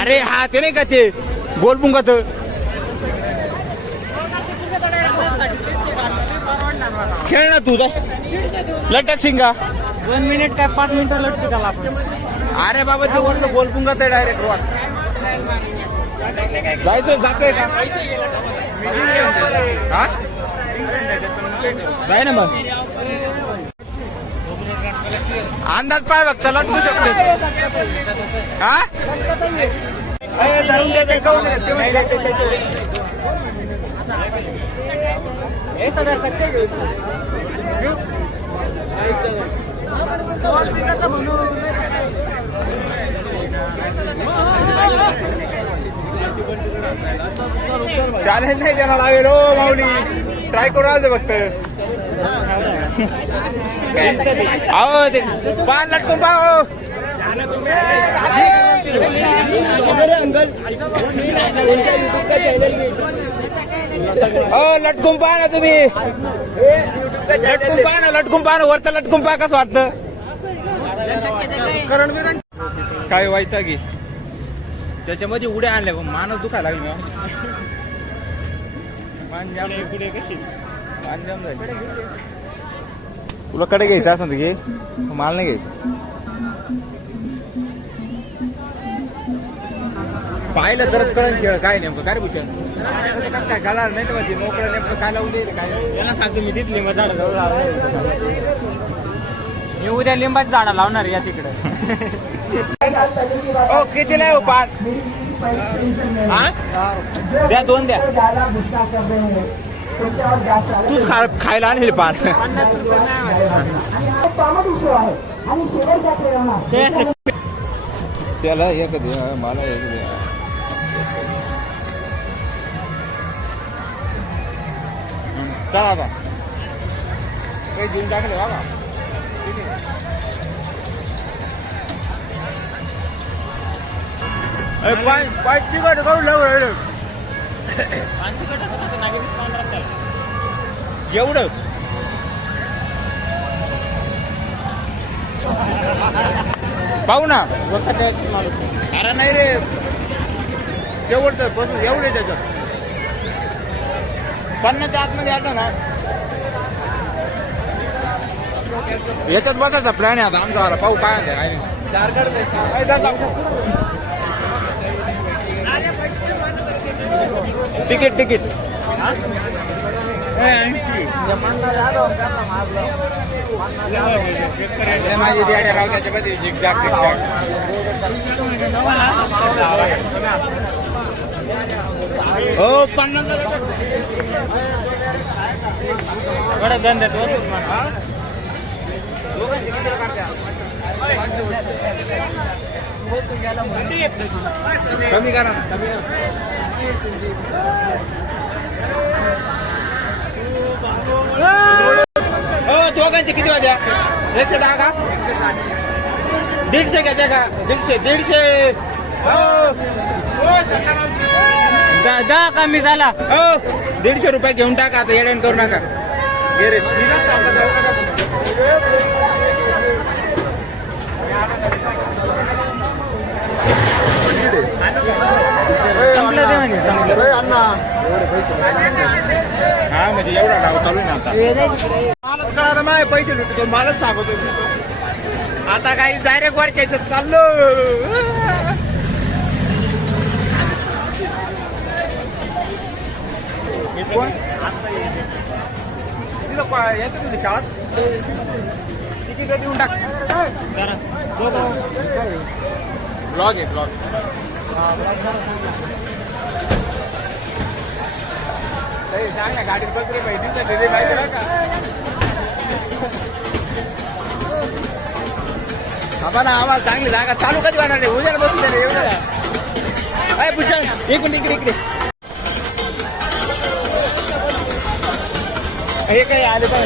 अरे हा ते नाही का ते गोलपुंगाच खेळ ना तुझा लटक सिंगा दोन मिनिट काय पाच मिनिटं लटके त्याला आपण. अरे बाबा ते वरलं गोलपुंगाच आहे डायरेक्ट वर. जायचं जातोय का? हा? जाय ना मग. अंदाज पाय फक्त लटकू शकतो हा? हे सगळं सत्य चॅलेंज नाही देणार लावेल हो माऊली. ट्राय करू आलं फक्त. अहो ते पान लटकून पाहो हो लटकून पहा ना तुम्ही. लटकून पहा ना लटकून पहा ना वरतं लटकून पहा कसं वाटतं? करण काय व्हायचं की त्याच्यामध्ये उड्या आणल्या पण मानस दुखायला लागली मला. मान झाली. तुला कडे घ्यायचं असं घे माल नाही घ्यायचं. पाहिलं तरच कळण खेळ काय नेमकं काय भूषण काय कळणार नाही तर मोकळं नेमकं काय लावून दे काय? याला सांगतो मी तिथली मग झाड मी उद्या लिंबाची झाडं लावणार या तिकडे. ओ कितीला आहे हो पाच? हा? द्या दोन द्या. तू खा खायला आणले पान त्याला एक द्या मला एक द्या चला बा. काही देऊन टाकले बाबा. किती? अरे पाय पाय तिकट काढून लावून राहिलं. एवढं. पाहू ना. अरे नाही रे. शेवटचं बसून एवढे त्याच्यात. पन्नासच्या आतमध्ये आलं ना. याच्यात बसायचा प्लॅन आहे आता आमचा वाला पाहू काय आहे? तिकीट तिकीट माझी त्याच्यामध्ये झिकझॅक झिकझॅक. हो पन्नास बरं धंद्यात होतोच म्हणा. कमी करा ना कमी ना. हो दोघांचे किती वाद्या एकशे दहा का दीडशे घ्यायच्या का दीडशे दीडशे हो द- दहा कमी झाला. हो दीडशे रुपये घेऊन टाका आता येड्यान करू नका. गे रे. संपलं ते संपलं. हा म्हणजे एवढा डाव चालू आहे ना आता. मलाच कळालं नाही पैसे लुटतो मलाच सांगतो. आता काही डायरेक्ट वर चाललो. येते तुझी शाळात तिकीट देऊन टाक ब्लॉग आहे ब्लॉग सांग ना गाडीत बसले पाहिजे दिले पाहिजे ना का आवाज चांगली जागा चालू कधी होणार नाही उद्या बसून एवढं. अय इकडे इकडे इकडे. हे काही आले पण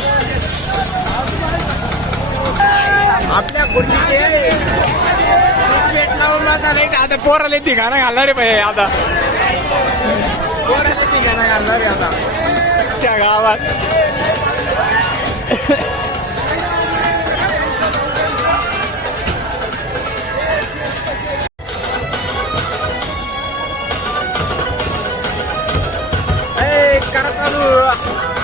आपल्या कुर्तीचे आता पोराला ठिकाणं घालणार रे भाई आता. पोराला ठिकाणं घालणार रे आता. त्या गावात. Caralho!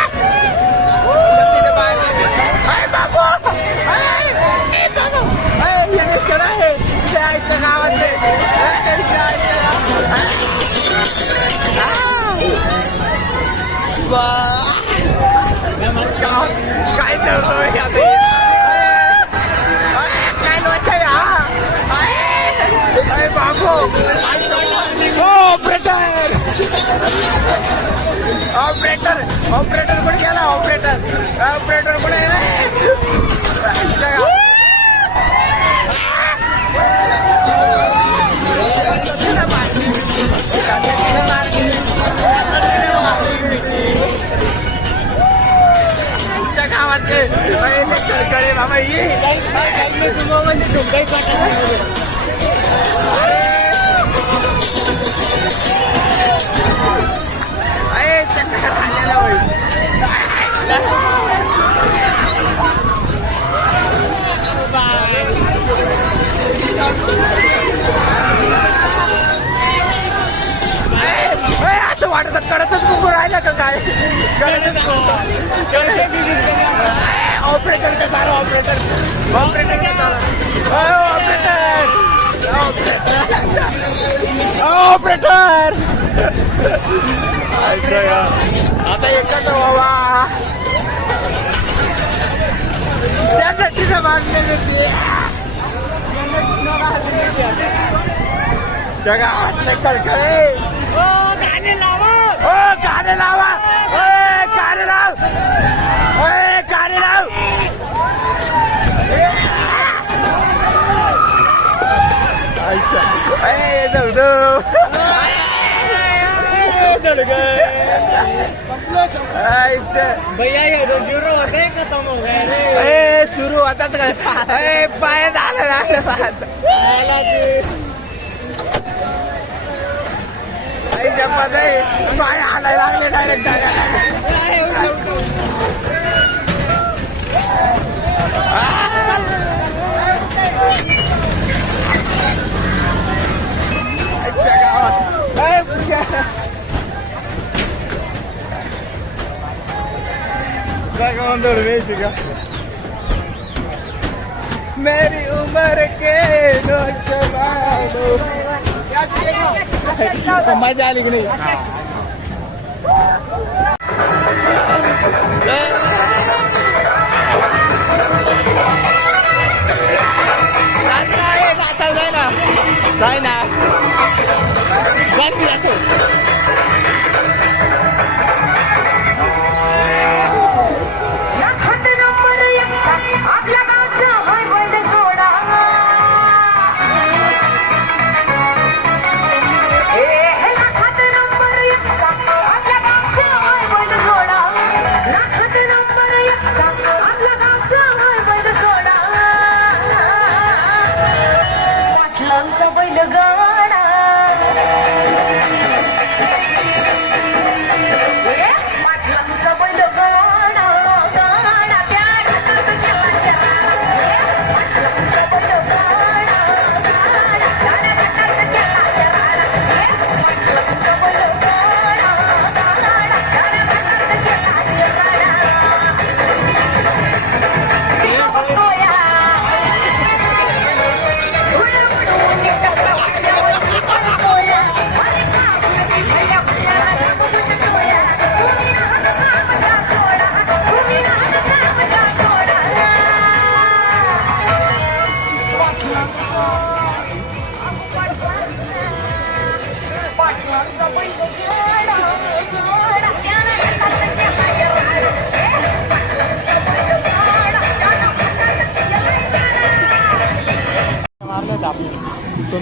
ऑपरेटर ऑपरेटर पण गेला ऑपरेटर ऑपरेटर पण कुठे आमच्या गावातले कडे बाबा ये. खाल्लेला होईल ए, असं वाटत कडतच कुकू राहिला का काय? ऑपरेटर का चालू ऑपरेटर ऑपरेटर का चालू ऑपरेटर ऑपरेटर आता एकच बाबा. त्यासाठी मागले ते जगातले कडकडे ओ गाणे लावा. गाणे लावा. ओए गाणे लाव. ओए गाणे लाव. ए भैया ये तो जीरो होते खत्म हो गए रे ए सुरू होतात का? ए पाय झालं आला तू. आई जपत आहे पाय हालायला लागले डायरेक्ट मेरी उम्र के नौजवानों मजा आली की नाही? जाय ना? जाय ना? बस मी जातो.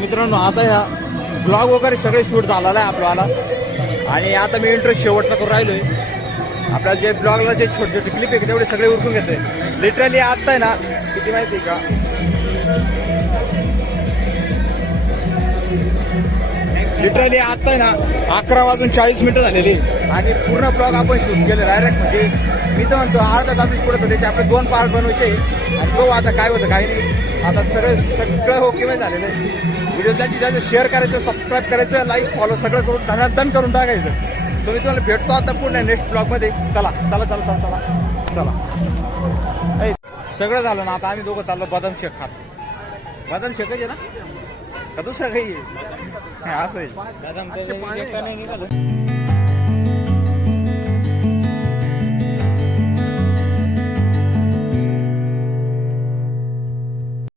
मित्रांनो आता ह्या ब्लॉग वगैरे सगळे शूट झालेला आहे आपल्याला. आणि आता मी इंटरेस्ट शेवटचा करून राहिलोय. आपल्या जे ब्लॉगला जे छोटे छोटे क्लिप आहे तेवढे सगळे उरकून घेतले लिटरली आता आहे ना किती माहिती आहे का? लिटरली आता आहे ना अकरा वाजून चाळीस मिनिटं झालेली. आणि पूर्ण ब्लॉग आपण शूट केले डायरेक्ट म्हणजे मी तर म्हणतो अर्धा तास पुढे त्याचे आपले दोन पार्ट बनवायचे. आणि तो आता काय होतं काही नाही. आता सगळं सगळं हो झालेलं आहे. व्हिडिओ जास्तीत जास्त शेअर करायचं सबस्क्राईब करायचं लाईक फॉलो सगळं करून धनाधन करून टाकायचं. सो मी तुम्हाला भेटतो आता पूर्ण नेक्स्ट ब्लॉगमध्ये चला चला चला चला चला. चला. सगळं झालं ना आता आम्ही दोघं चाललो बदाम शेक खात. बदाम शेकच आहे ना? का दुसरं काही असं आहे.